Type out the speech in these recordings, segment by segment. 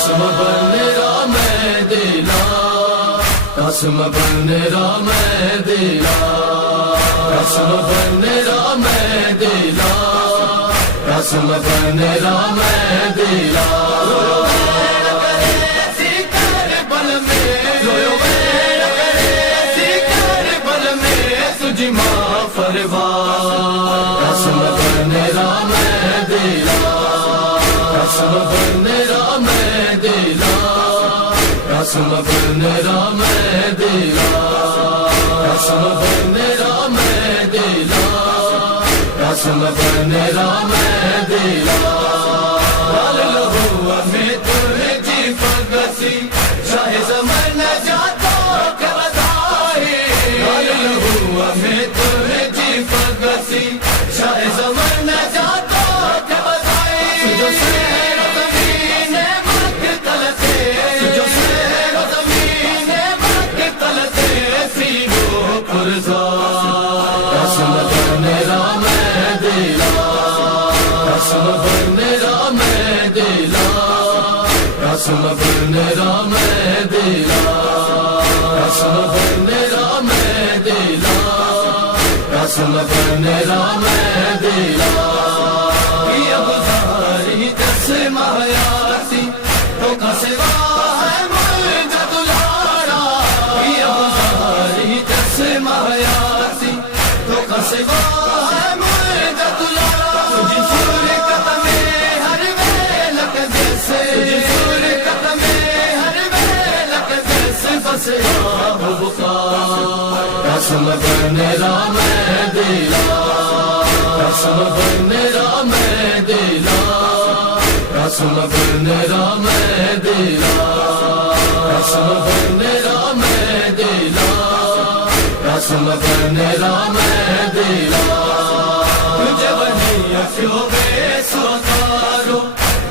قسم بن رام دلا قسم بن رام دلا قسم بن رام دلا قسم بن رام دلا فروا قسم بن رام دلا قسم بن رام دلا قسم بن رام دلا قسم بن رام دلا قسم بن رام دلا لہو میں تمہیں جی فگسی شاہ زمن جاتا کے بدھائی لہو میں تمہیں جی فگسی شاہ زمن جاتا کے بدھائی جو سیر زمین مک تلتے جو سیر زمین مک تلتے سینوں پرزا قسم بن رام دلا قسم بن رام دلا قسم بن رام دلا قسم بن رام دلا قسم بن رام دلا یہ گزاری دس مایاسی تو کا سوا ہے مجھ دلارا یہ گزاری دس مایاسی تو کا سوا ہے مجھ دلارا تجھ سور قدم ہر ویلک جیسے تجھ سور قدم ہر ویلک جیسے بس راہ بکا قسم بن رام دلا قسم بن رام دلا قسم بن رام دلا قسم بن رام دلا قسم بن رام دلا تجھے وہی افیو بے سوکارو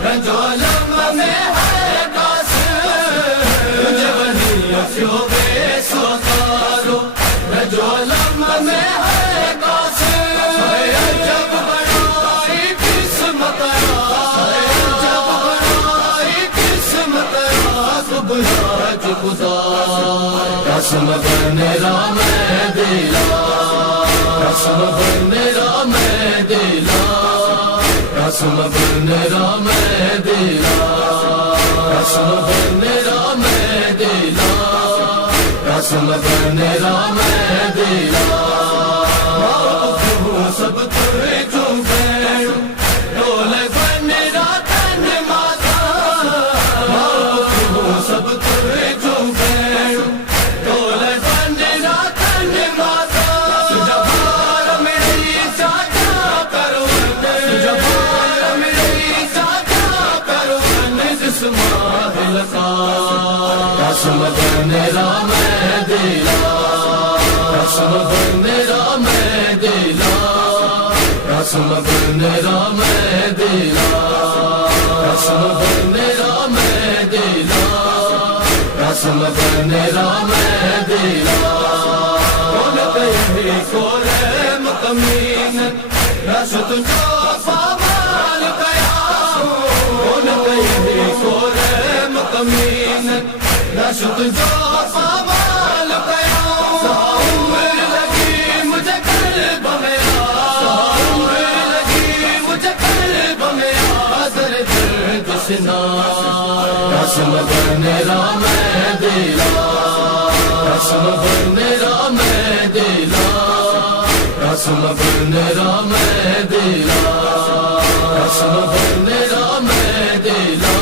رنجو علم میں ہے قاسم تجھے وہی افیو بے سوکارو رنجو علم میں ہے قاسم جب بڑائی قسمت جب بڑائی قسمت سبحان خدا قسم بن رام دلا قسم بن رام دلا قسم بن رام دلا قسم بن رام دلا قسم بن رام دلا سب تمہیں جو بیڑو ڈولے بن راتن ماتا سب تمہیں جو بیڑو ڈولے بن راتن ماتا جبار میری چاچا کرو جبار میری چاچا کرو جس ماہل کا قسم بن رام دلا قسم بن رام دلا قسم بن رام دلا قسم بن رام دلا قسم بن رام دلا کون کہیں کون مکمین رشت جو فامال کیا کون کہیں کون مکمین رشت جو فامال کیا عمر لگی مجھے قلب میں عمر لگی مجھے قلب میں آذر درد سنا قسم بن رام دلا قسم بن رام دلا قسم بن رام دلا قسم بن رام دلا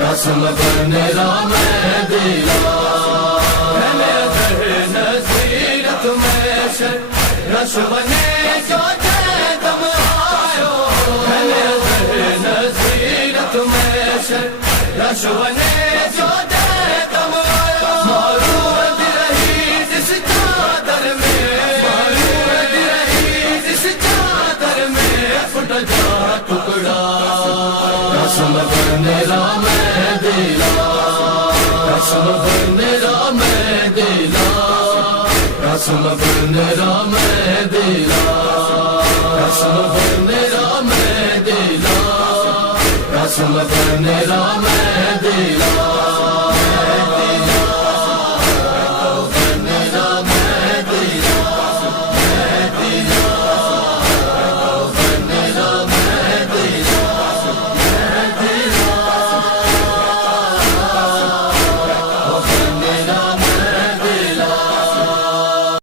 قسم بن رام دلا نصیرت میں رشونے جو دم آئو نصیرت میں رشونے جو دم آئو معروض رہی جس چادر میں معروض رہی جس چادر میں پھٹ جا ٹکڑا قسم بن رام دلا قسم بن رام دلا قسم بن رام دلا قسم بن رام دلا قسم بن رہا میں دلا